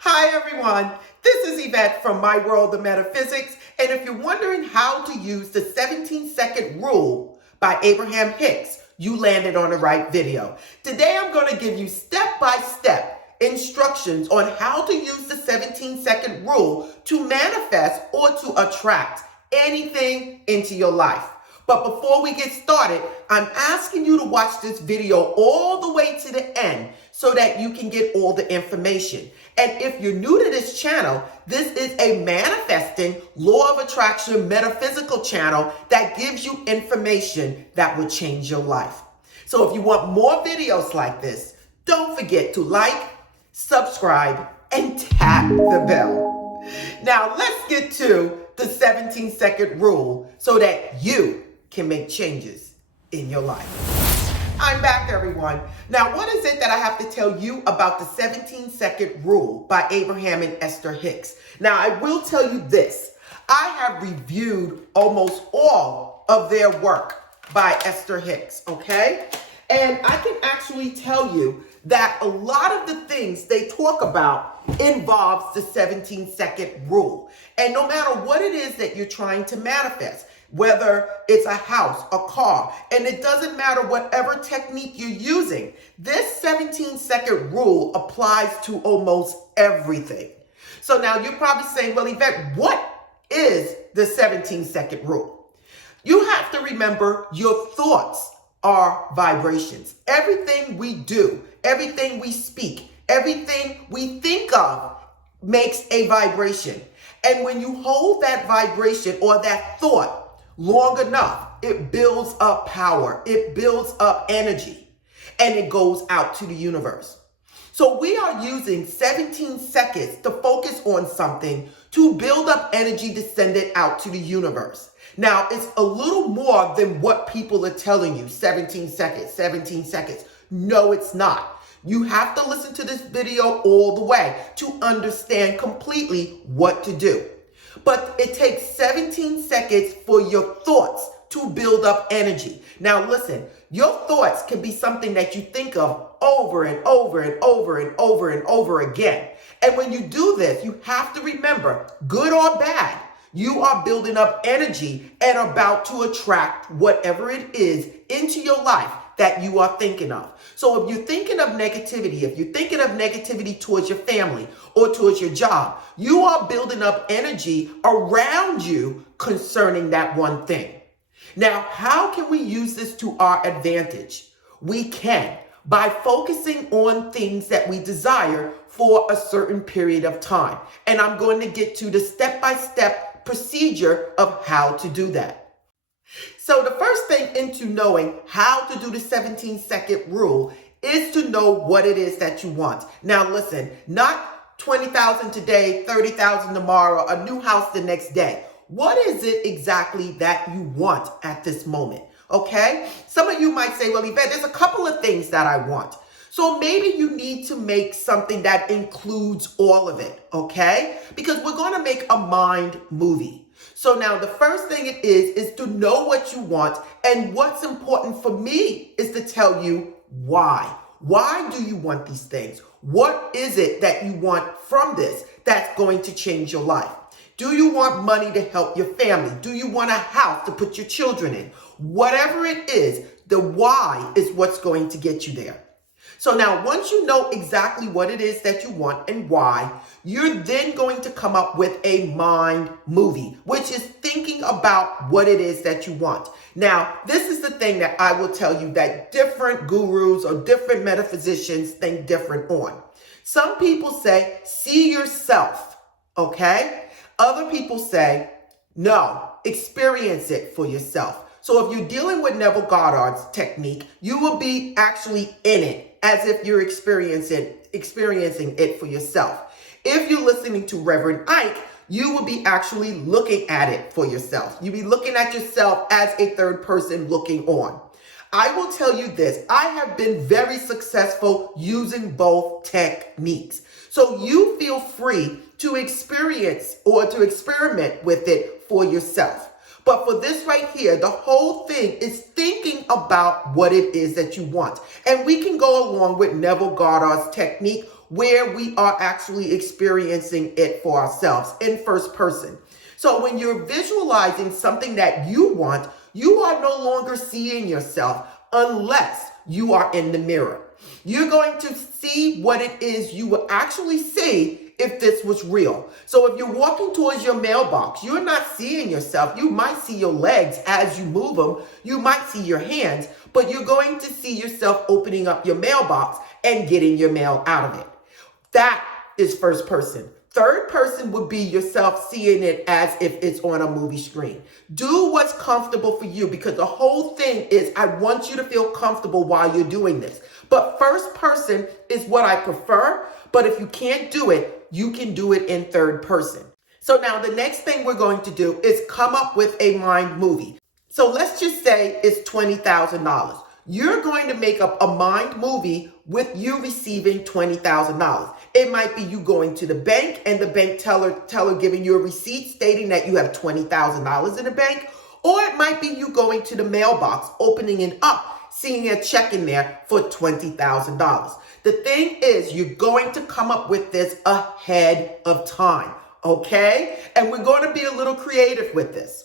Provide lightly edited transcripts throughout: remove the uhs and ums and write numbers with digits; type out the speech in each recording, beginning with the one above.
Hi everyone, this is Yvette from My World of Metaphysics, and if you're wondering how to use the 17-second rule by Abraham Hicks, you landed on the right video. Today I'm going to give you step-by-step instructions on how to use the 17-second rule to manifest or to attract anything into your life. But before we get started, I'm asking you to watch this video all the way to the end so that you can get all the information. And if you're new to this channel, this is a manifesting, law of attraction, metaphysical channel that gives you information that will change your life. So if you want more videos like this, don't forget to like, subscribe, and tap the bell. Now let's get to the 17-second rule so that you can make changes in your life. I'm back, everyone. Now, what is it that I have to tell you about the 17-second rule by Abraham and Esther Hicks? Now, I will tell you this. I have reviewed almost all of their work by Esther Hicks, okay? And I can actually tell you that a lot of the things they talk about involves the 17-second rule. And no matter what it is that you're trying to manifest, whether it's a house, a car, and it doesn't matter whatever technique you're using, this 17-second rule applies to almost everything. So now you're probably saying, well, Yvette, what is the 17-second rule? You have to remember your thoughts are vibrations. Everything we do, everything we speak, everything we think of makes a vibration. And when you hold that vibration or that thought long enough, it builds up power, it builds up energy, and it goes out to the universe. So we are using 17 seconds to focus on something to build up energy to send it out to the universe. Now, it's a little more than what people are telling you, 17 seconds, 17 seconds. No, it's not. You have to listen to this video all the way to understand completely what to do. But it takes 17 seconds for your thoughts to build up energy. Now listen, your thoughts can be something that you think of over and over and over and over and over again. And when you do this, you have to remember, good or bad, you are building up energy and about to attract whatever it is into your life that you are thinking of. So if you're thinking of negativity, if you're thinking of negativity towards your family or towards your job, you are building up energy around you concerning that one thing. Now, how can we use this to our advantage? We can by focusing on things that we desire for a certain period of time. And I'm going to get to the step-by-step procedure of how to do that. So the first thing into knowing how to do the 17-second rule is to know what it is that you want. Now listen, not 20,000 today, 30,000 tomorrow, a new house the next day. What is it exactly that you want at this moment? Okay? Some of you might say, well, Yvette, there's a couple of things that I want. So maybe you need to make something that includes all of it, okay? Because we're going to make a mind movie. So now the first thing it is to know what you want. And what's important for me is to tell you why. Why do you want these things? What is it that you want from this that's going to change your life? Do you want money to help your family? Do you want a house to put your children in? Whatever it is, the why is what's going to get you there. So now once you know exactly what it is that you want and why, you're then going to come up with a mind movie, which is thinking about what it is that you want. Now, this is the thing that I will tell you that different gurus or different metaphysicians think different on. Some people say, see yourself, okay? Other people say, no, experience it for yourself. So if you're dealing with Neville Goddard's technique, you will be actually in it as if you're experiencing it for yourself. If you're listening to Reverend Ike, you will be actually looking at it for yourself. You'll be looking at yourself as a third person looking on. I will tell you this, I have been very successful using both techniques. So you feel free to experience or to experiment with it for yourself. But for this right here, the whole thing is thinking about what it is that you want. And we can go along with Neville Goddard's technique, where we are actually experiencing it for ourselves in first person. So when you're visualizing something that you want, you are no longer seeing yourself unless you are in the mirror. You're going to see what it is you will actually see if this was real. So if you're walking towards your mailbox, you're not seeing yourself. You might see your legs as you move them. You might see your hands, but you're going to see yourself opening up your mailbox and getting your mail out of it. That is first person. Third person would be yourself seeing it as if it's on a movie screen. Do what's comfortable for you, because the whole thing is I want you to feel comfortable while you're doing this. But first person is what I prefer. But if you can't do it, you can do it in third person. So now the next thing we're going to do is come up with a mind movie. So let's just say it's $20,000. You're going to make up a mind movie with you receiving $20,000. It might be you going to the bank and the bank teller giving you a receipt stating that you have $20,000 in the bank. Or it might be you going to the mailbox, opening it up, seeing a check in there for $20,000. The thing is, you're going to come up with this ahead of time, okay? And we're going to be a little creative with this.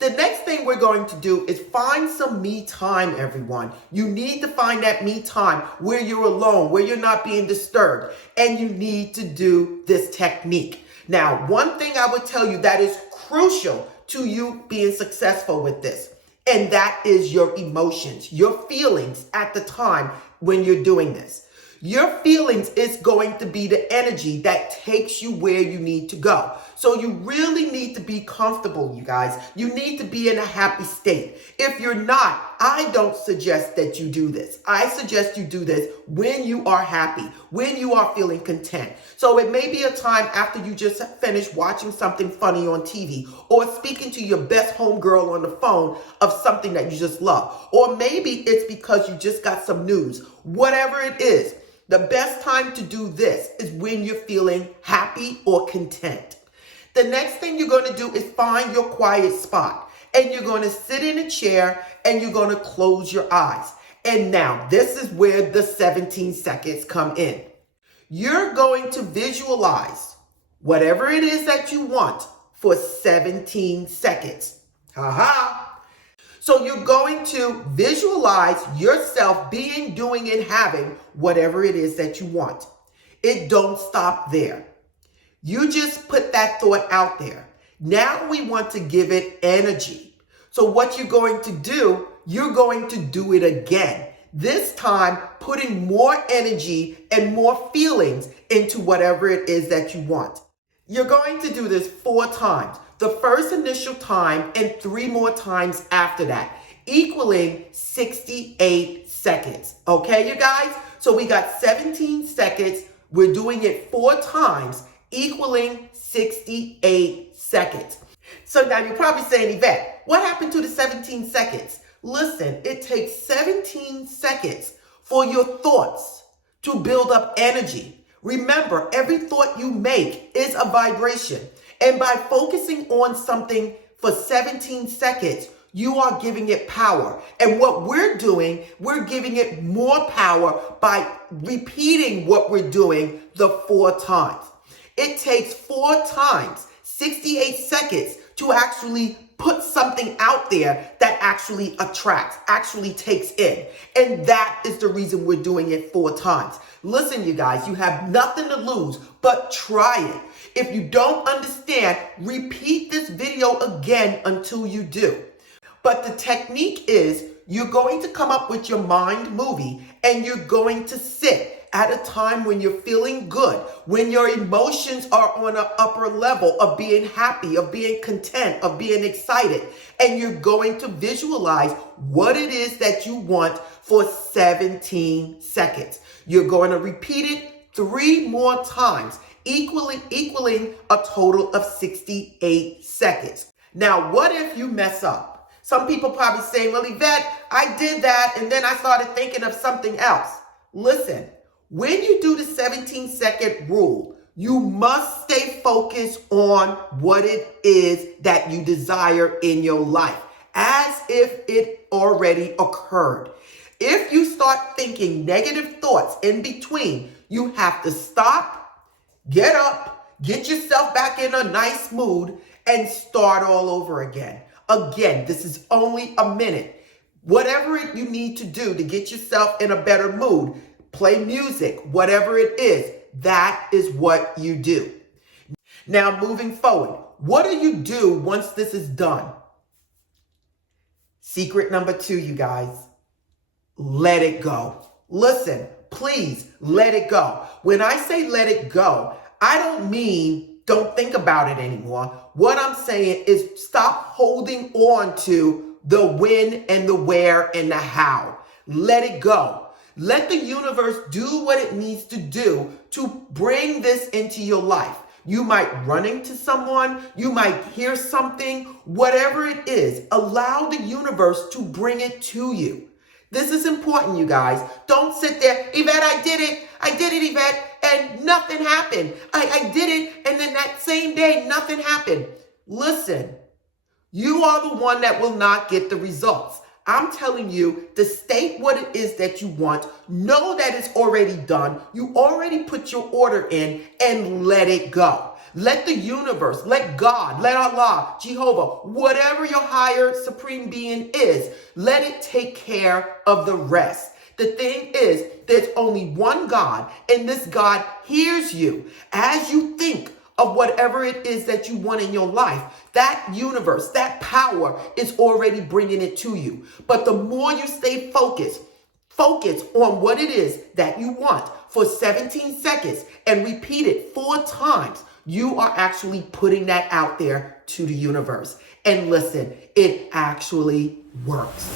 The next thing we're going to do is find some me time, everyone. You need to find that me time where you're alone, where you're not being disturbed, and you need to do this technique. Now, one thing I would tell you that is crucial to you being successful with this, and that is your emotions, your feelings at the time when you're doing this. Your feelings is going to be the energy that takes you where you need to go. So you really need to be comfortable, you guys. You need to be in a happy state. If you're not, I don't suggest that you do this. I suggest you do this when you are happy, when you are feeling content. So it may be a time after you just finished watching something funny on TV, or speaking to your best homegirl on the phone of something that you just love. Or maybe it's because you just got some news. Whatever it is, the best time to do this is when you're feeling happy or content. The next thing you're going to do is find your quiet spot. And you're going to sit in a chair and you're going to close your eyes. And now this is where the 17 seconds come in. You're going to visualize whatever it is that you want for 17 seconds. Ha-ha! So you're going to visualize yourself being, doing, and having whatever it is that you want. It don't stop there. You just put that thought out there. Now we want to give it energy. So what you're going to do, you're going to do it again. This time, putting more energy and more feelings into whatever it is that you want. You're going to do this 4 times. The first initial time and 3 more times after that, equaling 68 seconds. Okay, you guys? So we got 17 seconds. We're doing it 4 times, equaling 68 seconds. So now you're probably saying, Yvette, what happened to the 17 seconds? Listen, it takes 17 seconds for your thoughts to build up energy. Remember, every thought you make is a vibration. And by focusing on something for 17 seconds, you are giving it power. And what we're doing, we're giving it more power by repeating what we're doing the 4 times. It takes 4 times, 68 seconds to actually put something out there that actually attracts, actually takes in. And that is the reason we're doing it 4 times. Listen, you guys, you have nothing to lose, but try it. If you don't understand, repeat this video again until you do. But the technique is you're going to come up with your mind movie and you're going to sit at a time when you're feeling good, when your emotions are on an upper level of being happy, of being content, of being excited. And you're going to visualize what it is that you want for 17 seconds. You're going to repeat it 3 more times, equaling a total of 68 seconds. Now, what if you mess up? Some people probably say, well, Yvette, I did that and then I started thinking of something else. Listen, when you do the 17-second rule, you must stay focused on what it is that you desire in your life, as if it already occurred. If you start thinking negative thoughts in between, you have to stop, get up, get yourself back in a nice mood, and start all over again. Again, this is only a minute. Whatever you need to do to get yourself in a better mood, play music, whatever it is, that is what you do. Now, moving forward, what do you do once this is done? Secret number 2, you guys, let it go. Listen, please let it go. When I say let it go, I don't mean don't think about it anymore. What I'm saying is stop holding on to the when and the where and the how. Let it go. Let the universe do what it needs to do to bring this into your life. You might run into someone, you might hear something, whatever it is, allow the universe to bring it to you. This is important, you guys. Don't sit there, Yvette, I did it, Yvette, and nothing happened. I did it, and then that same day, nothing happened. Listen, you are the one that will not get the results. I'm telling you to state what it is that you want. Know that it's already done. You already put your order in, and let it go. Let the universe, let God, let Allah, Jehovah, whatever your higher supreme being is, let it take care of the rest. The thing is, there's only one God, and this God hears you. As you think of whatever it is that you want in your life, that universe, that power is already bringing it to you. But the more you stay focused on what it is that you want for 17 seconds and repeat it 4 times, you are actually putting that out there to the universe. And listen, it actually works.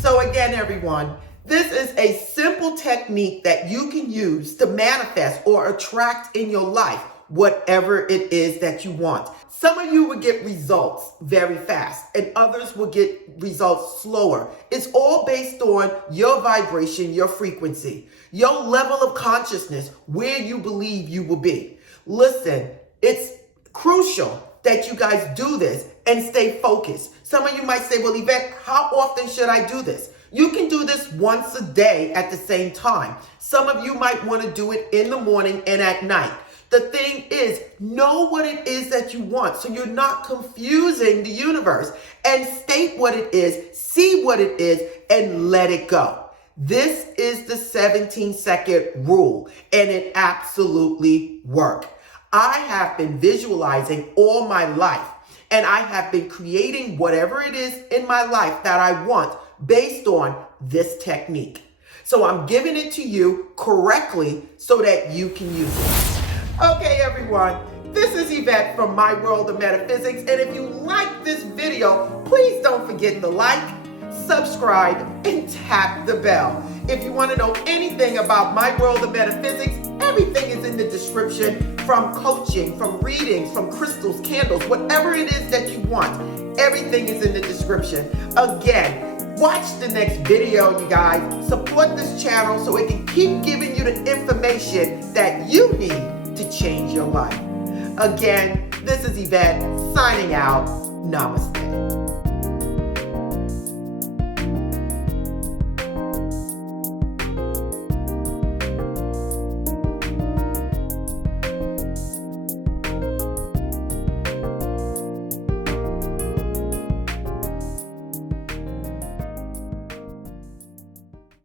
So again, everyone, this is a simple technique that you can use to manifest or attract in your life whatever it is that you want. Some of you will get results very fast and others will get results slower. It's all based on your vibration, your frequency, your level of consciousness, where you believe you will be. Listen, it's crucial that you guys do this and stay focused. Some of you might say, well, Yvette, how often should I do this? You can do this once a day at the same time. Some of you might want to do it in the morning and at night. The thing is, know what it is that you want so you're not confusing the universe, and state what it is, see what it is, and let it go. This is the 17-second rule, and it absolutely works. I have been visualizing all my life, and I have been creating whatever it is in my life that I want based on this technique. So I'm giving it to you correctly so that you can use it. Okay, everyone, this is Yvette from My World of Metaphysics, and if you like this video, please don't forget to like, subscribe, and tap the bell. If you want to know anything about My World of Metaphysics, everything is in the description, from coaching, from readings, from crystals, candles, whatever it is that you want, everything is in the description. Again, watch the next video, you guys. Support this channel so it can keep giving you the information that you need to change your life. Again, this is Yvette signing out. Namaste.